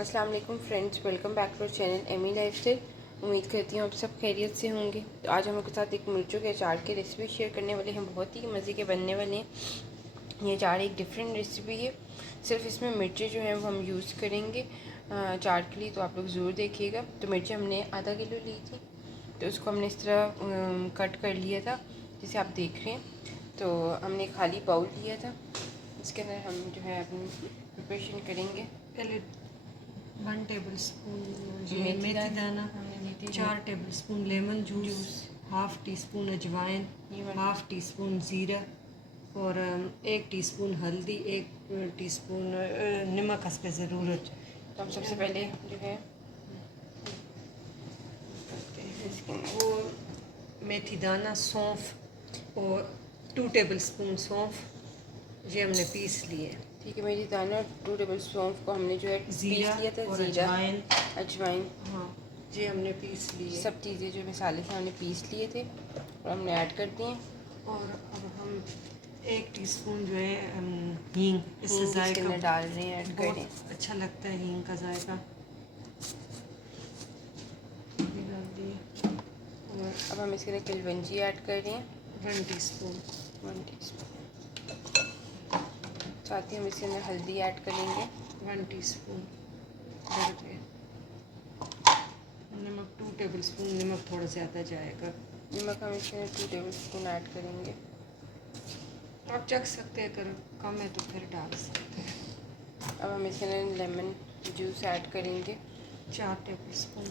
अस्सलाम वालेकुम friends, welcome back to channel Amy lifestyle. उम्मीद करती हूँ आप सब खैरियत से होंगे। तो आज हम आपके साथ एक मिर्चों के अचार की रेसिपी शेयर करने वाले हैं। बहुत ही मज़े के बनने वाले हैं। ये अचार एक डिफरेंट रेसिपी है। सिर्फ इसमें मिर्चें जो हैं वो हम यूज़ करेंगे अचार के लिए, तो आप लोग ज़रूर देखिएगा। तो मिर्चें हमने आधा किलो ली थी, तो उसको हमने इस तरह कट कर लिया था जैसे आप देख रहे हैं। तो हमने खाली बाउल लिया था, इसके अंदर हम जो है अपनी प्रिपरेशन करेंगे। पहले 1 टेबल स्पून मेथी दाना, 4 table spoon lemon juice, half tea spoon अजवाइन, हाफ़ टी स्पून ज़ीरा और 1 टीस्पून हल्दी, 1 टीस्पून नमक हस्ब ज़रूरत। तो हम सबसे पहले जो है वो मेथी दाना, सौंफ और 2 टेबल स्पून सौंफ ये हमने पीस लिए। ठीक है, मेथी दाना और 2 टेबल सौंफ को हमने जो है पीस लिया था। और ज़ीरा, अजवाइन, हाँ ये हमने पीस लिए। सब चीज़ें जो मसाले थे हमने पीस लिए थे और हमने ऐड कर दिए। और अब हम 1 टीस्पून जो है हींग, इससे इसके अंदर डाल रहे हैं, ऐड कर रहे हैं। बहुत अच्छा लगता है हींग का जायका। डाल दिए। और अब हम इसके अंदर कलवंजी ऐड कर रहे हैं, 1 टीस्पून। 1 टीस्पून। साथ ही हम इसके अंदर हल्दी ऐड करेंगे, 1 टीस्पून। नमक 2 टेबल स्पून, नमक थोड़ा ज़्यादा जाएगा। नमक हम इसके अंदर 2 टेबल स्पून ऐड करेंगे। आप चख सकते हैं, अगर कम है तो फिर डाल सकते हैं। अब हम इसके अंदर लेमन जूस ऐड करेंगे, 4 टेबल स्पून।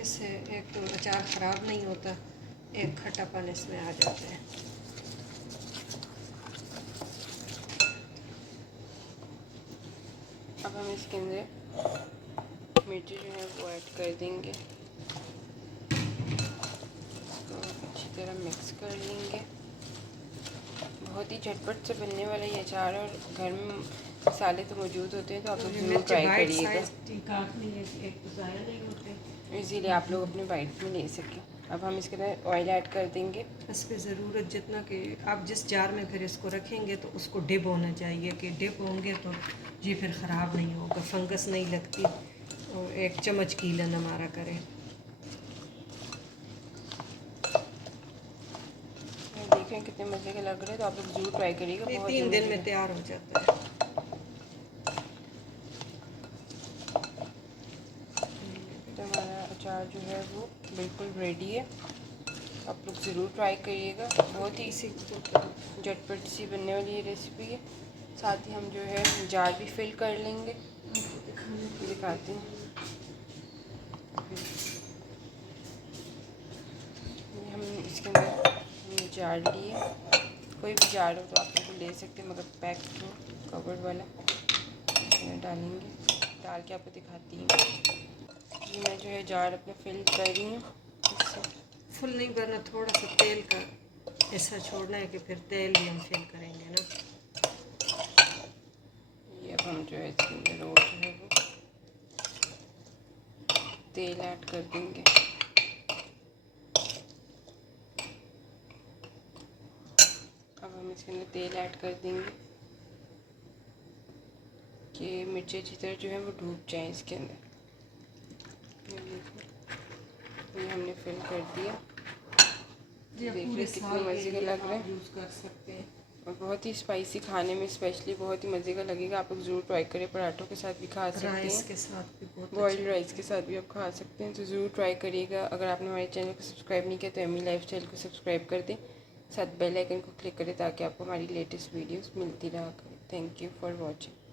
इससे एक तो अचार ख़राब नहीं होता, एक खट्टापन इसमें आ जाता है। अब हम इसके अंदर मिर्ची जो है वो ऐड कर देंगे, तो अच्छी तरह मिक्स कर लेंगे। बहुत ही झटपट से बनने वाला ये अचार, और घर में मसाले तो मौजूद होते हैं, तो आप लोग ज़रूर ट्राई करिएगा, इसीलिए आप लोग अपने बाइट में ले सकें। अब हम इसके अंदर ऑयल ऐड कर देंगे। इस पर ज़रूरत जितना कि आप जिस जार में फिर इसको रखेंगे तो उसको डिप होना चाहिए, कि डिप होंगे तो ये फिर ख़राब नहीं होगा, फंगस नहीं लगती और एक चम्मच कीला न मारा करें। देख रहे हैं कितने मज़े के लग रहे हैं, तो आप लोग ज़रूर ट्राई करिएगा। बहुत 3 दिन में तैयार हो जाता है। तो हमारा अचार जो है वो बिल्कुल रेडी है, आप लोग ज़रूर ट्राई करिएगा। बहुत ही झटपट सी बनने वाली ये रेसिपी है। साथ ही हम जो है जार भी फिल कर लेंगे, दिखाते हैं। ये हम इसके अंदर हमने जार लिए, कोई भी जार हो तो आप लोग ले सकते हैं, मगर पैक हो कवर्ड वाला। इसमें डालेंगे, डाल के आपको दिखाती हूँ। ये मैं जो है जार अपना फिल कर रही हूँ। इससे फुल नहीं भरना, थोड़ा सा तेल का ऐसा छोड़ना है कि फिर तेल भी हम फिल करेंगे ना। ये अब हम जो है इसके अंदर और जो है वो तेल ऐड कर देंगे। अब हम इसके अंदर तेल ऐड कर देंगे कि मिर्ची अच्छी तरह जो है वो डूब जाए इसके अंदर। ये हमने फिल कर दिया। देख रहे कितने मज़े का लग रहा है, यूज़ कर सकते हैं। और बहुत ही स्पाइसी, खाने में स्पेशली बहुत ही मज़े का लगेगा। आप लोग ज़रूर ट्राई करें। पराठों के साथ भी खा सकते हैं, राइस के साथ भी बहुत बॉइल्ड राइस के साथ भी आप खा सकते हैं, तो ज़रूर ट्राई करिएगा। अगर आपने हमारे चैनल को सब्सक्राइब नहीं किया तो एमी लाइफस्टाइल को सब्सक्राइब कर दें, साथ बेल आइकन को क्लिक करें ताकि आपको हमारी लेटेस्ट वीडियोस मिलती रहा करें। Thank you for watching.